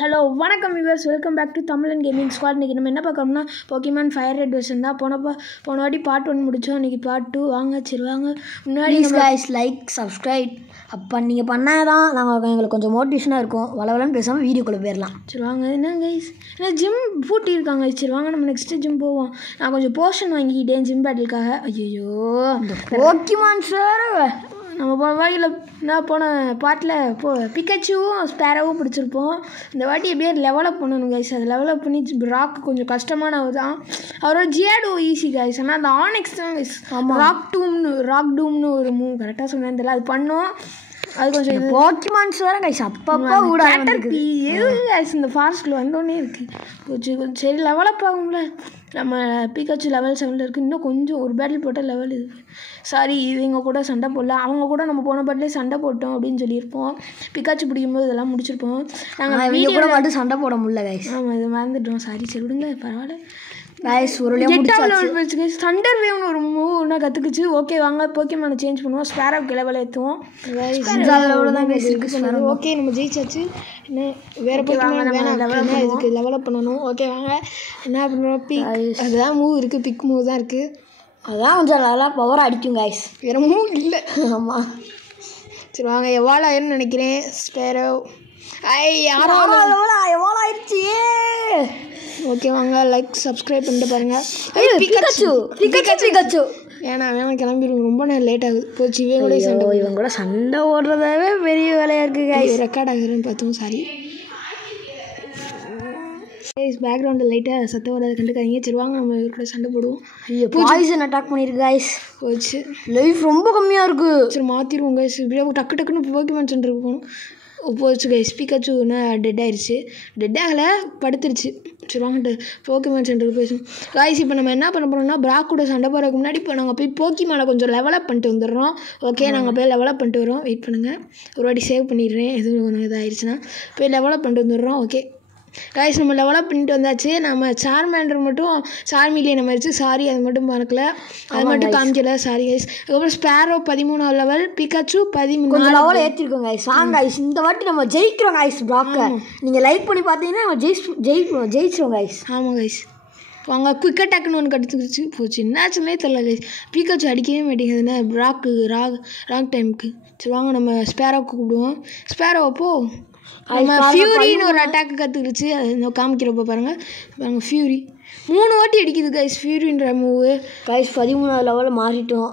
Hello வணக்கம் viewers, welcome back to தமிழன் gaming squad. இன்றைக்கி நம்ம என்ன பார்க்கணும்னா போக்கிமான் ஃபயர் ரெட் வெர்ஷன் தான். போன வாட்டி பார்ட் 1 முடித்தோம். இன்றைக்கி பார்ட் 2 வாங்க முன்னாடி கைஸ் லைக் சப்ஸ்கிரைப் அப்போ நீங்கள் பண்ணால் தான் நாங்கள் எங்களுக்கு கொஞ்சம் மோட்டிவேஷனாக இருக்கும். வளவலன்னு பேசாமல் வீடியோக்குள்ளே போயிடலாம். சரி வாங்க. என்ன கைஸ், என்ன ஜிம் பூட்டியிருக்காங்க. சரி வாங்க நம்ம நெக்ஸ்ட்டு ஜிம் போவோம். நான் கொஞ்சம் போர்ஷன் வாங்கிக்கிட்டேன் ஜிம் பேட்டிலுக்காக. ஐயோ இந்த போக்கிமான் சார், நம்ம போன வாட்டியில் நான் போன பாட்டில் பிக்காச்சுவும் ஸ்பேரோவும் பிடிச்சிருப்போம். இந்த வாட்டி எப்படியே லெவலப் பண்ணணும் கைஸ். அது லெவலப் பண்ணி ராக் கொஞ்சம் கஷ்டமானது தான். அவரோட ஜியாடோ ஈஸி கைஸ். ஆனால் அந்த ஆனெக்ஸ் தான் கைஸ். ராக் டூம்னு ஒரு மூவ் கரெக்டாக சொன்னேன் தெரியல, அது பண்ணோம். அது கொஞ்சம் போக்கிமான்ஸ் வேறு கைஸ் அப்பப்போ கூட கைஸ் இந்த ஃபாரஸ்ட்டில் வந்தோடனே இருக்குது. கொஞ்சம் சரி லெவலப் ஆகும்ல. நம்ம பிகாச்சு லெவல் 7 இருக்குது. இன்னும் கொஞ்சம் ஒரு பேட்டில் போட்டால் லெவல் இருக்குது. சாரி, இவங்க கூட சண்டை போடல. அவங்க கூட நம்ம போன பாட்டிலே சண்டை போட்டோம் அப்படின்னு சொல்லியிருப்போம். பிகாச்சு பிடிக்கும்போது இதெல்லாம் முடிச்சிருப்போம். நாங்கள் வீடியோ கூட மட்டும் சண்டை போட முடியல கைஸ். ஆமாம், இது மறந்துட்டோம். சாரி, சரி விடுங்க, பரவாயில்ல. கைஸ் ஒரு தண்டர் வேவ்னு ஒரு மூவ் ஒன்றா கற்றுக்குச்சு. ஓகே வாங்க போக்கிமானை சேஞ்ச் பண்ணுவோம். ஸ்பேரோக்கு லெவல் ஏற்றுவோம். ஓகே நம்ம ஜெயிச்சாச்சு. என்ன வேறு போக்கிமான் வேணாம், இதுக்கு லெவலப் பண்ணணும். ஓகே வாங்க என்ன பண்ணுறோம். பிக் அதுதான் மூவ் இருக்குது, பிக் மூவ் தான் இருக்குது. அதான் கொஞ்சம் நல்லா பவர் அடிக்கும் கைஸ், வேறு மூவ் இல்லை. ஆமாம் சரி வாங்க. எவ்வளோ ஆயிரும்னு நினைக்கிறேன் ஸ்பேரோ. எவ்வளோ ஆயிடுச்சு. ஓகே வாங்க லைக் சப்ஸ்கிரைப் பண்ணிட்டு பாருங்கள். பிகாச்சு வேணாம் கிளம்பிடுவோம். ரொம்ப நேரம் லேட் ஆகுது. போச்சு இவங்க கூட சண்டை ஓடுறதாவே பெரிய வேலையாக இருக்குது கைஸ். ரெக்கார்ட் ஆகுதுன்னு பார்த்தோம். சாரி பேக்ரவுண்டில் லைட்டாக சத்தம் வராது, கண்டுக்காதீங்க. சரி வாங்க நம்ம கூட சண்டை போடுவோம். பாய்சன் அட்டாக் பண்ணியிருக்கு கைஸ். போச்சு, லைஃப் ரொம்ப கம்மியாக இருக்குது. சரி மாற்றிடுவோம் கைஸ். இப்படியே டக்குன்னு போக்கிமான் சென்டருக்கு போகணும். போச்சு கைஸ். பிகாச்சு ஒன்று டெட் ஆயிடுச்சு. டெட் ஆகலை, படுத்துருச்சு. சரி வாங்கிட்டு போக்கிமான் சென்டருக்கு பேசுவோம் கைஸ். இப்போ நம்ம என்ன பண்ண போகிறோம்னா பிராக் கூட சண்டை போகிறதுக்கு முன்னாடி இப்போ நாங்கள் போய் போக்கிமானை கொஞ்சம் லெவலப் பண்ணிட்டு வந்துடுறோம். ஓகே நாங்கள் போய் லெவலப் பண்ணிட்டு வரோம். வெயிட் பண்ணுங்கள், ஒரு வாட்டி சேவ் பண்ணிடுறேன். எதுவும் ஒன்று இதாகிடுச்சுன்னா போய் லெவலப் பண்ணிட்டு வந்துடுறோம். ஓகே கைஸ் நம்ம லெவலப் பண்ணிட்டு வந்தாச்சு. நம்ம சார்மேண்டர் மட்டும் சார்மிலியை நம்ம வச்சு சாரி அது மட்டும் பார்க்கல, அது மட்டும் காமிக்கல. Sorry guys. அதுக்கப்புறம் ஸ்பேரோ 13ஆம் லெவல், பிகாச்சு 13 லெவல் ஏற்றிருக்கோம் கைஸ். வாங்க கைஸ் இந்த வாட்டி நம்ம ஜெயிக்கிறோம் கைஸ். பிளாக்கை நீங்கள் லைக் பண்ணி பார்த்தீங்கன்னா நம்ம ஜெயிச்சிருவோம் கைஸ். ஆமாம் கைஸ் வாங்க. குயிக் அட்டாக்னு ஒன்று கட்டுச்சு. போச்சு என்னாச்சுன்னே தெரியல கைஸ். பிகாச்சு அடிக்கவே மாட்டேங்குதுன்னா ராக் டைமுக்கு. சரி வாங்க நம்ம ஸ்பேரோவுக்கு கூப்பிடுவோம். ஸ்பேரோ அப்போ நம்ம ஃபியூரின்னு ஒரு அட்டாக்கு கற்றுக்கிடுச்சு. அது காமிக்கிறப்ப பாருங்கள் ஃபியூரி 3 வாட்டி அடிக்குது கைஸ். ஃபியூரின்ற மூவு கைஸ் 13ஆவது லெவலில் மாறிட்டோம்.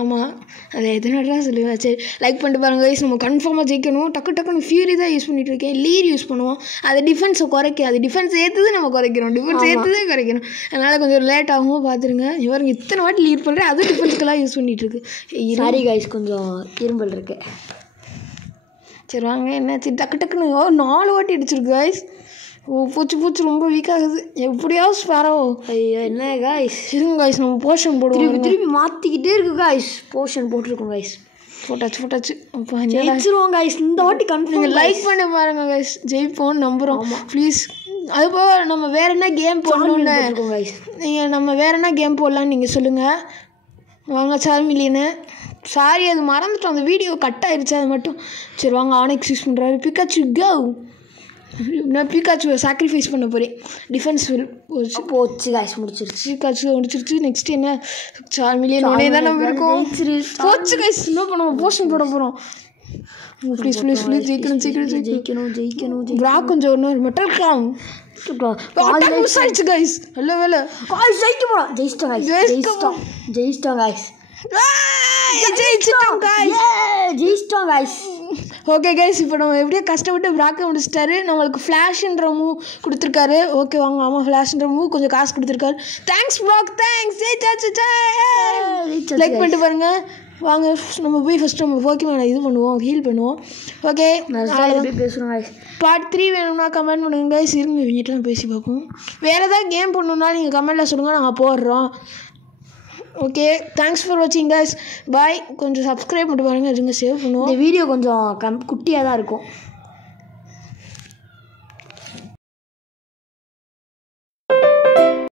ஆமாம், அது எத்தனை சொல்லுவேன். சரி லைக் பண்ணிட்டு பாருங்கள் கைஸ். நம்ம கன்ஃபார்மாக ஜெயிக்கணும். டக்குன்னு ஃபியூரி தான் யூஸ் பண்ணிகிட்டு இருக்கேன். லீர் யூஸ் பண்ணுவோம். அது டிஃபென்ஸை குறைக்காது. டிஃபென்ஸ் ஏற்றுது நம்ம குறைக்கிறோம். டிஃபென்ஸ் ஏற்றுதே குறைக்கணும். அதனால் கொஞ்சம் லேட் ஆகும் பார்த்துருங்க. இவருங்க இத்தனை வாட்டி லீட் பண்ணுறேன், அதுவும் டிஃபென்ஸ்க்கெல்லாம் யூஸ் பண்ணிகிட்டு இருக்கு. சாரி கைஸ் கொஞ்சம் இரும்பல் இருக்குது. சரி வாங்க என்னாச்சு டக்குன்னு 4 வாட்டி அடிச்சிருக்கு கைஸ். பூச்சி ரொம்ப வீக் ஆகுது. எப்படியாவது ஸ்பேரோ. ஐயோ என்ன கைஸ், இருங்க கைஸ் நம்ம போர்ஷன் போடுவோம். திருப்பி மாற்றிக்கிட்டே இருக்கு கைஸ். போர்ஷன் போட்டிருக்கோம் கைஸ். போட்டாச்சு ஜெயிச்சிருவோம் கைஸ் இந்த வாட்டி. நீங்கள் லைக் பண்ண பாருங்க கைஸ். ஜெயிப்போம் நம்புகிறோம் ப்ளீஸ். அதுபோக நம்ம வேறு என்ன கேம் போடணும்னு கைஸ், நீங்கள் நம்ம வேறு என்ன கேம் போடலான்னு நீங்கள் சொல்லுங்கள். வாங்க சார்மிலியனு. சாரி அது மறந்துட்டோம், அந்த வீடியோ கட் ஆயிடுச்சு அது மட்டும். சரி வாங்க ஆனெக்ஸ் யூஸ் பண்ணுறாரு. பிகாச்சு கோ. நான் பிகாச்சுவை சாக்ரிஃபைஸ் பண்ண போகிறேன். டிஃபென்ஸ் போச்சு கைஸ், முடிச்சிருச்சு. பிகாச்சு முடிச்சிருச்சு. நெக்ஸ்ட் என்ன சார்மிலியன் உடனே தான் நம்ம இருக்கோம். போச்சு கைஸ். என்ன பண்ணுவோம், போர்ஷன் போட போகிறோம். ப்ளீஸ் ஜெயிக்கணும். பிராக் கொஞ்சம் ஒன்று மெட்டல் கிளாம் மிஸ் ஆயிடுச்சு கைஸ். நல்ல வேலை ஜெயிச்சிட்டோம் கைஸ். ஓகே கைஸ் இப்போ நம்ம எப்படியோ கஷ்டப்பட்டு பிராக்கை முடிச்சிட்டாரு. நம்மளுக்கு ஃப்ளாஷ்ன்ற மூவ் கொடுத்துருக்காரு. ஓகே வாங்க. ஆமாம் ஃப்ளாஷ்ன்ற மூவ் கொஞ்சம் காசு கொடுத்துருக்காரு. தேங்க்ஸ் பிராக், தேங்க்ஸ். லைக் பண்ணிட்டு பாருங்க. வாங்க நம்ம போய் ஃபஸ்ட்டு நம்ம போக்கிமானை இது பண்ணுவோம், ஹீல் பண்ணுவோம். ஓகே பேசுகிறோம். பார்ட் 3 வேணும்னா கமெண்ட் பண்ணுங்க கைஸ். இருங்க வீட்டில் பேசி பார்ப்போம். வேறு ஏதாவது கேம் பண்ணணுன்னாலும் நீங்கள் கமெண்ட்டில் சொல்லுங்கள், நாங்கள் போடுறோம். ஓகே தேங்க்ஸ் ஃபார் வாட்சிங் கைஸ். பாய். கொஞ்சம் சப்ஸ்கிரைப் பண்ணிட்டு பாருங்கள். இருங்க சேவ் பண்ணுவோம். இந்த வீடியோ கொஞ்சம் குட்டியாக தான் இருக்கும்.